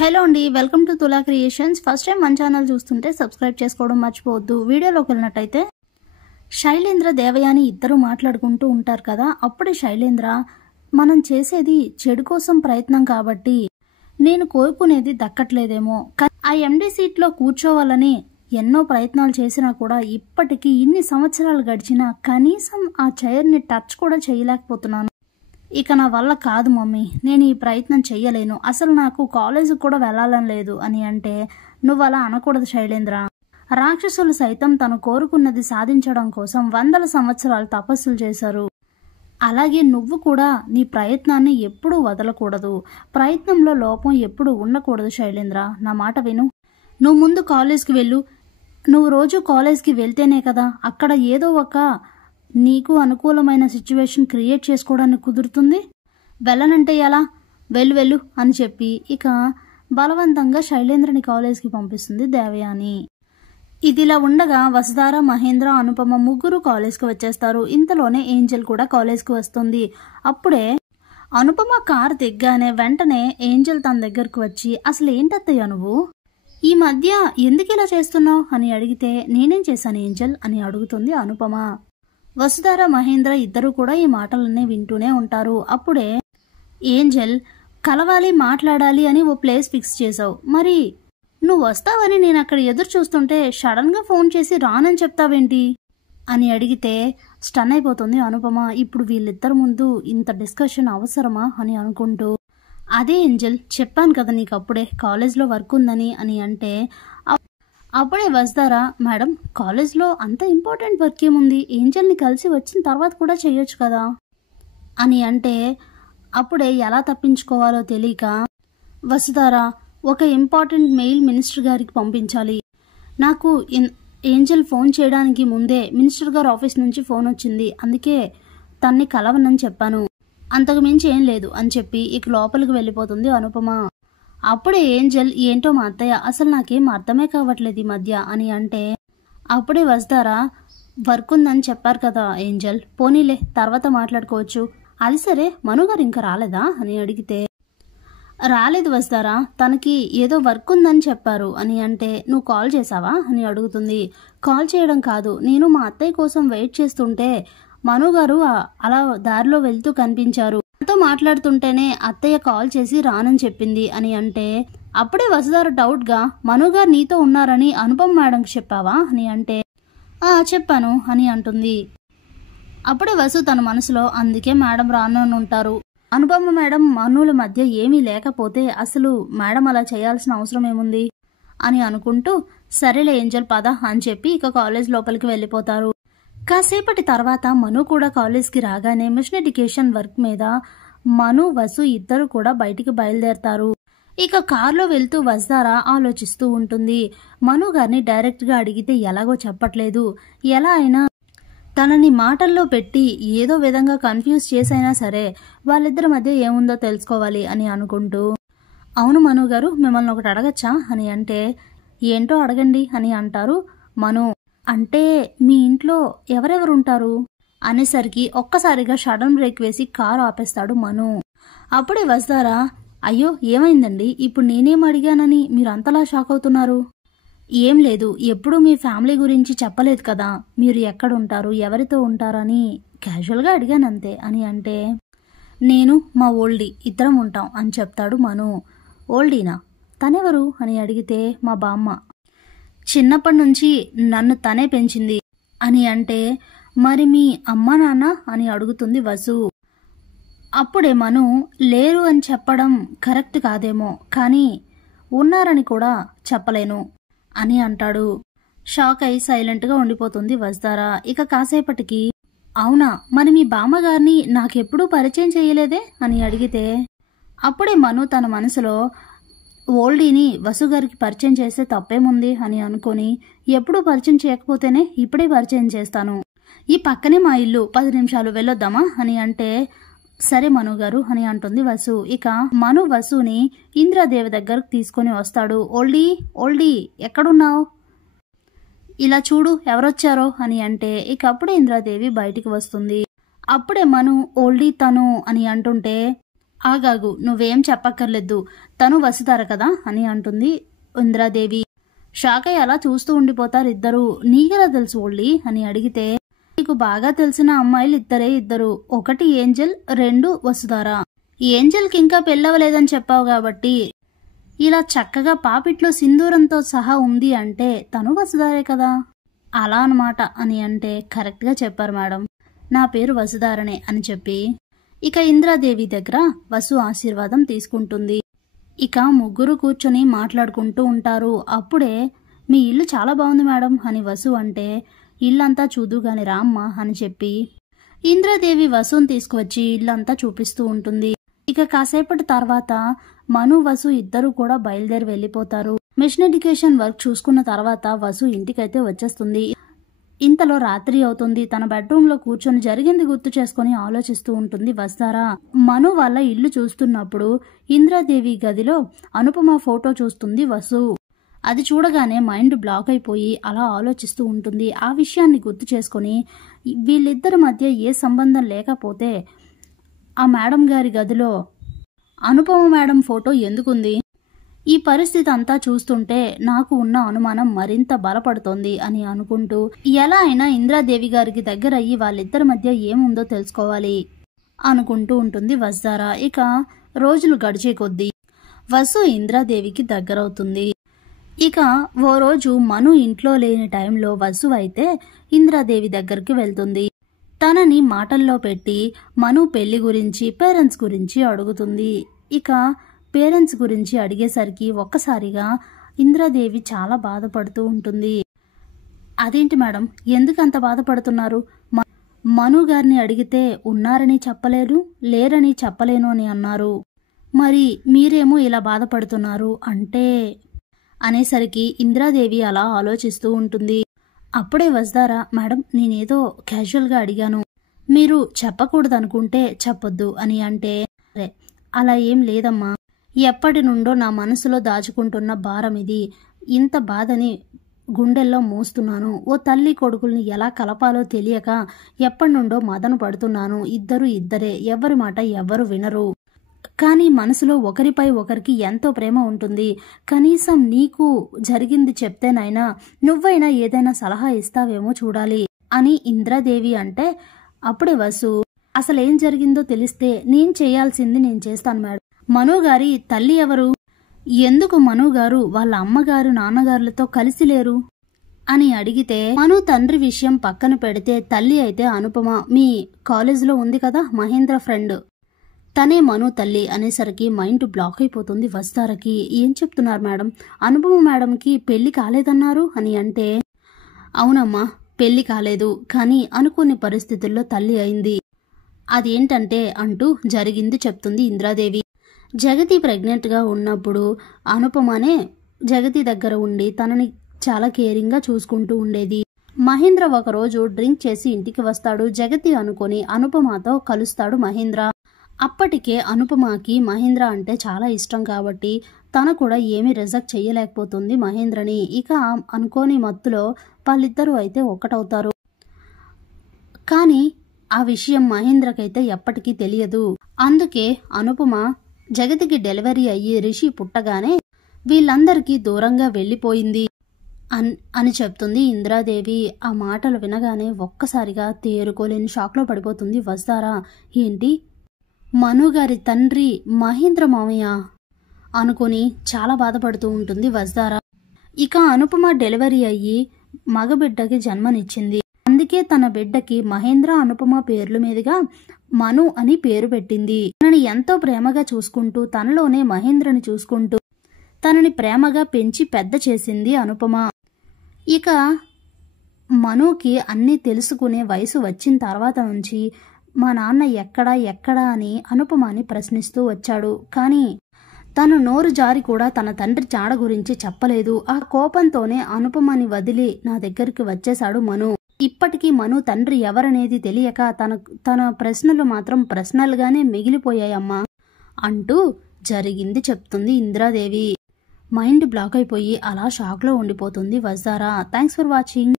Hello అండి, welcome to తులా creations. First time మన ఛానల్ చూస్తుంటే సబ్స్క్రైబ్ చేసుకోవడం మర్చిపోవద్దు. వీడియోలోకి వెళ్ళినట్టయితే శైలేంద్ర దేవయాని ఇద్దరు మాట్లాడుకుంటూ ఉంటారు కదా. అప్పుడే శైలేంద్ర, మనం చేసేది చెడు కోసం ప్రయత్నం కాబట్టి నేను కోరుకునేది దక్కట్లేదేమో, ఆ ఎండి సీట్లో కూర్చోవాలని ఎన్నో ప్రయత్నాలు చేసినా కూడా ఇప్పటికీ ఇన్ని సంవత్సరాలు గడిచినా కనీసం ఆ చైర్ని టచ్ కూడా చేయలేకపోతున్నాను. ఇక నా వల్ల కాదు మమ్మీ, నేను ఈ ప్రయత్నం చెయ్యలేను, అసలు నాకు కాలేజీకి కూడా వెళ్ళాలని లేదు అని అంటే, నువ్వు అలా అనకూడదు శైలేంద్ర. రాక్షసులు సైతం తను కోరుకున్నది సాధించడం కోసం వందల సంవత్సరాలు తపస్సులు చేశారు. అలాగే నువ్వు కూడా నీ ప్రయత్నాన్ని ఎప్పుడూ వదలకూడదు. ప్రయత్నంలో లోపం ఎప్పుడూ ఉండకూడదు శైలేంద్ర. నా మాట విను. నువ్వు ముందు కాలేజ్కి వెళ్ళు. నువ్వు రోజు కాలేజ్కి వెళ్తేనే కదా అక్కడ ఏదో ఒక నీకు అనుకూలమైన సిచ్యువేషన్ క్రియేట్ చేసుకోవడానికి కుదురుతుంది. వెళ్ళనంటే ఎలా? వెళ్ళు అని చెప్పి ఇక బలవంతంగా శైలేంద్రని కాలేజ్కి పంపిస్తుంది దేవయాని. ఇదిలా ఉండగా వసుధార, మహేంద్ర, అనుపమ ముగ్గురు కాలేజ్కి వచ్చేస్తారు. ఇంతలోనే ఏంజెల్ కూడా కాలేజ్కి వస్తుంది. అప్పుడే అనుపమ కారు దిగ్గానే వెంటనే ఏంజెల్ తన దగ్గరకు వచ్చి, అసలు ఏంటత్తయ్య నువ్వు ఈ మధ్య ఎందుకు ఇలా చేస్తున్నావు అని అడిగితే, నేనేం చేశాను ఏంజెల్ అని అడుగుతుంది అనుపమ. వసుధార, మహేంద్ర ఇద్దరు కూడా ఈ మాటలన్నీ వింటూనే ఉంటారు. అప్పుడే ఏంజెల్, కలవాలి మాట్లాడాలి అని ఓ ప్లేస్ ఫిక్స్ చేసావు, మరి నువ్వు వస్తావని నేను అక్కడ ఎదురు చూస్తుంటే సడన్ గా ఫోన్ చేసి రానని చెప్తావేంటి అని అడిగితే స్టన్ అయిపోతుంది అనుపమ. ఇప్పుడు వీళ్ళిద్దరు ముందు ఇంత డిస్కషన్ అవసరమా అని అనుకుంటూ, అదే ఏంజెల్ చెప్పాను కదా నీకు అప్పుడే కాలేజ్లో వర్క్ ఉందని అని అంటే, అప్పుడే వస్తారా, మేడం కాలేజ్లో అంత ఇంపార్టెంట్ వర్క్ ఏముంది, ఏంజెల్ని కలిసి వచ్చిన తర్వాత కూడా చేయొచ్చు కదా అని అంటే, అప్పుడే ఎలా తప్పించుకోవాలో తెలియక, వసుధారా ఒక ఇంపార్టెంట్ మెయిల్ మినిస్టర్ గారికి పంపించాలి, నాకు ఏంజెల్ ఫోన్ చేయడానికి ముందే మినిస్టర్ గారు ఆఫీస్ నుంచి ఫోన్ వచ్చింది, అందుకే తన్ని కలవనని చెప్పాను, అంతకు మించి ఏం లేదు అని చెప్పి ఇక లోపలికి వెళ్ళిపోతుంది అనుపమ. అప్పుడే ఏంజెల్, ఏంటో మా అత్తయ్య అసలు నాకేం అర్థమే కావట్లేదు ఈ మధ్య అని అంటే, అప్పుడే వస్తారా, వర్క్ ఉందని చెప్పారు కదా ఏంజెల్, పోనీలే తర్వాత మాట్లాడుకోవచ్చు, అది సరే మనుగారు ఇంకా రాలేదా అని అడిగితే, రాలేదు వస్తారా, తనకి ఏదో వర్క్ ఉందని చెప్పారు అని అంటే, నువ్వు కాల్ చేసావా అని అడుగుతుంది. కాల్ చేయడం కాదు, నేను మా అత్తయ్య కోసం వెయిట్ చేస్తుంటే మనుగారు అలా దారిలో వెళ్తూ కనిపించారు, తో మాట్లాడుతుంటేనే అత్తయ్య కాల్ చేసి రానని చెప్పింది అని అంటే, అప్పుడే వసుధార డౌట్ గా, మనుగారు నీతో ఉన్నారని అనుపమ మేడంకి చెప్పావా అని అంటే, చెప్పాను అని అంటుంది. అప్పుడే వసు తన మనసులో, అందుకే మేడం రానని ఉంటారు, అనుపమ మేడం మనుల మధ్య ఏమీ లేకపోతే అసలు మేడం అలా చేయాల్సిన అవసరం ఏముంది అని అనుకుంటూ, సరేలే ఏంజెల్ పద అని చెప్పి ఇక కాలేజ్ లోపలికి వెళ్ళిపోతారు. కాసేపటి తర్వాత మను కూడా కాలేజ్కి రాగానే మిషన్ ఎడ్యుకేషన్ వర్క్ మీద మను, వసు ఇద్దరు కూడా బయటికి బయలుదేరతారు. ఇక కారులో వెళ్తూ వసుధార ఆలోచిస్తూ ఉంటుంది. మను గారిని డైరెక్ట్ గా అడిగితే ఎలాగో చెప్పట్లేదు, ఎలా అయినా తనని మాటల్లో పెట్టి ఏదో విధంగా కన్ఫ్యూజ్ చేసైనా సరే వాళ్ళిద్దరి మధ్య ఏముందో తెలుసుకోవాలి అని అనుకుంటూ, అవును మను గారు మిమ్మల్ని ఒకటి అడగచ్చా అని అంటే, ఏంటో అడగండి అని అంటారు మను. అంటే మీ ఇంట్లో ఎవరెవరు ఉంటారు అనేసరికి ఒక్కసారిగా సడన్ బ్రేక్ వేసి కారు ఆపేస్తాడు మను. అప్పుడే వస్తారా, అయ్యో ఏమైందండి, ఇప్పుడు నేనేం అడిగానని మీరు అంతలా షాక్ అవుతున్నారు? ఏం లేదు, ఎప్పుడు మీ ఫ్యామిలీ గురించి చెప్పలేదు కదా, మీరు ఎక్కడుంటారు ఎవరితో ఉంటారని క్యాజువల్గా అడిగానంతే అని అంటే, నేను మా ఓల్డీ ఇద్దరం ఉంటాం అని చెప్తాడు మను. ఓల్డీనా, తనెవరు అని అడిగితే, మా బామ్మ, చిన్నప్పటి నుంచి నన్ను తనే పెంచింది అని అంటే, మరి మీ అమ్మ నాన్న అని అడుగుతుంది వసు. అప్పుడే మను, లేరు అని చెప్పడం కరెక్ట్ కాదేమో, కానీ ఉన్నారని కూడా చెప్పలేను అని అంటాడు. షాక్ అయి సైలెంట్గా ఉండిపోతుంది వస్తారా. ఇక కాసేపటికి, అవునా మరి మీ బామ్మగారిని నాకెప్పుడూ పరిచయం చేయలేదే అని అడిగితే, అప్పుడే మను తన మనసులో, ఓల్డీని వసుగారికి పరిచయం చేస్తే తప్పేముంది అని అనుకొని, ఎప్పుడూ పరిచయం చేయకపోతేనే ఇప్పుడే పరిచయం చేస్తాను, ఈ పక్కనే మా ఇల్లు, 10 నిమిషాలు వెళ్ళొద్దామా అని అంటే, సరే మను గారు అని అంటుంది వసు. ఇక మను వసుని ఇంద్రాదేవి దగ్గరకు తీసుకొని వస్తాడు. ఓల్డీ ఎక్కడున్నావు, ఇలా చూడు ఎవరొచ్చారో అని అంటే, ఇక అప్పుడే ఇంద్రాదేవి బయటికి వస్తుంది. అప్పుడే మను, ఓల్డీ తను అని అంటుంటే, ఆగాగు, నువ్వేం చెప్పక్కర్లేదు, తను వసుధార కదా అని అంటుంది ఇంద్రాదేవి. షాక్ అయ్యి అలా చూస్తూ ఉండిపోతారు ఇద్దరు. నీకెలా తెలుసు ఓళ్ళి అని అడిగితే, నీకు బాగా తెలిసిన అమ్మాయిలు ఇద్దరు, ఒకటి ఏంజల్, 2 వసుధార. ఏంజల్కి ఇంకా పెళ్ళవలేదని చెప్పావు కాబట్టి ఇలా చక్కగా పాపిట్లో సింధూరంతో సహా ఉంది అంటే తను వసుధారే కదా. అలా అన్నమాట అని అంటే, కరెక్ట్గా చెప్పారు మేడం, నా పేరు వసుధారనే అని చెప్పి ఇక ఇంద్రాదేవి దగ్గర వసు ఆశీర్వాదం తీసుకుంటుంది. ఇక ముగ్గురు కూర్చొని మాట్లాడుకుంటూ ఉంటారు. అప్పుడే మీ ఇల్లు చాలా బాగుంది మేడం అని వసు అంటే, ఇల్లంతా చూదుగాని రామ్మ అని చెప్పి ఇంద్రాదేవి వసుని తీసుకువచ్చి ఇల్లంతా చూపిస్తూ ఉంటుంది. ఇక కాసేపటి తర్వాత మను వసు ఇద్దరు కూడా బయలుదేరి వెళ్ళిపోతారు. మిషన్ ఎడ్యుకేషన్ వర్క్ చూసుకున్న తర్వాత వసు ఇంటికైతే వచ్చేస్తుంది. ఇంతలో రాత్రి అవుతుంది. తన బెడ్రూమ్ లో కూర్చొని జరిగింది గుర్తు చేసుకుని ఆలోచిస్తూ ఉంటుంది వసుధార. మను వాళ్ళ ఇల్లు చూస్తున్నప్పుడు ఇంద్రాదేవి గదిలో అనుపమ ఫోటో చూస్తుంది వసు. అది చూడగానే మైండ్ బ్లాక్ అయిపోయి అలా ఆలోచిస్తూ ఉంటుంది. ఆ విషయాన్ని గుర్తు చేసుకుని వీళ్ళిద్దరి మధ్య ఏ సంబంధం లేకపోతే ఆ మేడం గారి గదిలో అనుపమ మేడం ఫోటో ఎందుకుంది? ఈ పరిస్థితి అంతా చూస్తుంటే నాకు ఉన్న అనుమానం మరింత బలపడుతోంది అని అనుకుంటూ ఎలా అయినా ఇంద్రాదేవి గారికి దగ్గర అయ్యి వాళ్ళిద్దరి మధ్య ఏముందో తెలుసుకోవాలి అనుకుంటూ ఉంటుంది వసుధార. ఇక రోజులు గడిచే కొద్దీ వసు ఇంద్రాదేవికి దగ్గరవుతుంది. ఇక ఓ రోజు మను ఇంట్లో లేని టైంలో వసు అయితే ఇంద్రాదేవి దగ్గరికి వెళ్తుంది. తనని మాటల్లో పెట్టి మను పెళ్లి గురించి, పేరెంట్స్ గురించి అడుగుతుంది. ఇక పేరెంట్స్ గురించి అడిగేసరికి ఒక్కసారిగా ఇంద్రాదేవి చాలా బాధపడుతూ ఉంటుంది. అదేంటి మేడం, ఎందుకు అంత బాధపడుతున్నారు? మను గారిని అడిగితే ఉన్నారని చెప్పలేరు, లేరని చెప్పలేను అని అన్నారు. మరి మీరేమో ఇలా బాధపడుతున్నారు అంటే అనేసరికి ఇంద్రాదేవి అలా ఆలోచిస్తూ ఉంటుంది. అప్పుడే వసుధార, మేడం నేనేదో క్యాజువల్గా అడిగాను, మీరు చెప్పకూడదనుకుంటే చెప్పొద్దు అని అంటే, అలా ఏం లేదమ్మా, ఎప్పటి నుండో నా మనసులో దాచుకుంటున్న భారం ఇది. ఇంత బాధని గుండెల్లో మోస్తున్నాను. ఓ తల్లి కొడుకుల్ని ఎలా కలపాలో తెలియక ఎప్పటి నుండో మదన పడుతున్నాను. ఇద్దరే, ఎవరి మాట ఎవ్వరు వినరు. కానీ మనసులో ఒకరిపై ఒకరికి ఎంతో ప్రేమ ఉంటుంది. కనీసం నీకు జరిగింది చెప్తేనైనా నువ్వైనా ఏదైనా సలహా ఇస్తావేమో చూడాలి అని ఇంద్రాదేవి అంటే, అప్పుడే వసు, అసలేం జరిగిందో తెలిస్తే నేను చేయాల్సింది నేను చేస్తాను మేడం. మను గారి తల్లి ఎవరు? ఎందుకు మను గారు వాళ్ళ అమ్మగారు నాన్నగారులతో కలిసి లేరు అని అడిగితే, మను తండ్రి విషయం పక్కన పెడితే తల్లి అయితే అనుపమ, మీ కాలేజీలో ఉంది కదా మహేంద్ర ఫ్రెండ్, తనే మను తల్లి అనేసరికి మైండ్ బ్లాక్ అయిపోతుంది వసుధారకి. ఏం చెప్తున్నారు మేడం, అనుపమ మేడంకి పెళ్లి కాలేదన్నారు అని అంటే, అవునమ్మా పెళ్లి కాలేదు, కానీ అనుకోని పరిస్థితుల్లో తల్లి అయింది. అదేంటంటే అంటూ జరిగింది చెప్తుంది ఇంద్రాదేవి. జగతి ప్రెగ్నెంట్గా ఉన్నప్పుడు అనుపమనే జగతి దగ్గర ఉండి తనని చాలా కేరింగ్గా చూసుకుంటూ ఉండేది. మహేంద్ర ఒకరోజు డ్రింక్ చేసి ఇంటికి వస్తాడు. జగతి అనుకొని అనుపమతో కలుస్తాడు మహేంద్ర. అప్పటికే అనుపమకి మహేంద్ర అంటే చాలా ఇష్టం కాబట్టి తను కూడా ఏమీ రిజెక్ట్ చేయలేకపోతుంది మహేంద్రని. ఇక అనుకోని మత్తులో వాళ్ళిద్దరూ అయితే ఒక్కటవుతారు. కానీ ఆ విషయం మహేంద్రకైతే ఎప్పటికీ తెలియదు. అందుకే అనుపమ జగతికి డెలివరీ అయ్యి రిషి పుట్టగానే వీళ్ళందరికీ దూరంగా వెళ్ళిపోయింది అని చెప్తుంది ఇంద్రాదేవి. ఆ మాటలు వినగానే ఒక్కసారిగా తేరుకోలేని షాక్లో పడిపోతుంది వసుధార. ఏంటి, మనుగారి తండ్రి మహేంద్ర మామయ్య అనుకుని చాలా బాధపడుతూ ఉంటుంది వసుధార. ఇక అనుపమ డెలివరీ అయ్యి మగబిడ్డకి జన్మనిచ్చింది. అందుకే తన బిడ్డకి మహేంద్ర అనుపమ పేర్ల మీదుగా మను అని పేరు పెట్టింది. తనని ఎంతో ప్రేమగా చూసుకుంటూ తనలోనే మహేంద్రని చూసుకుంటూ తనని ప్రేమగా పెంచి పెద్ద చేసింది అనుపమ. ఇక మనుకి అన్నీ తెలుసుకునే వయసు వచ్చిన తర్వాత నుంచి మా నాన్న ఎక్కడా అని అనుపమని ప్రశ్నిస్తూ వచ్చాడు. కానీ తను నోరు జారి కూడా తన తండ్రి చాడ గురించి చెప్పలేదు. ఆ కోపంతోనే అనుపమని వదిలి నా దగ్గరికి వచ్చేశాడు మను. ఇప్పటికీ మను తండ్రి ఎవరనేది తెలియక తన ప్రశ్నలు మాత్రం ప్రశ్నలుగానే మిగిలిపోయాయమ్మా అంటూ జరిగింది చెప్తుంది ఇంద్రాదేవి. మైండ్ బ్లాక్ అయిపోయి అలా షాక్లో ఉండిపోతుంది వసుధార. Thanks for watching.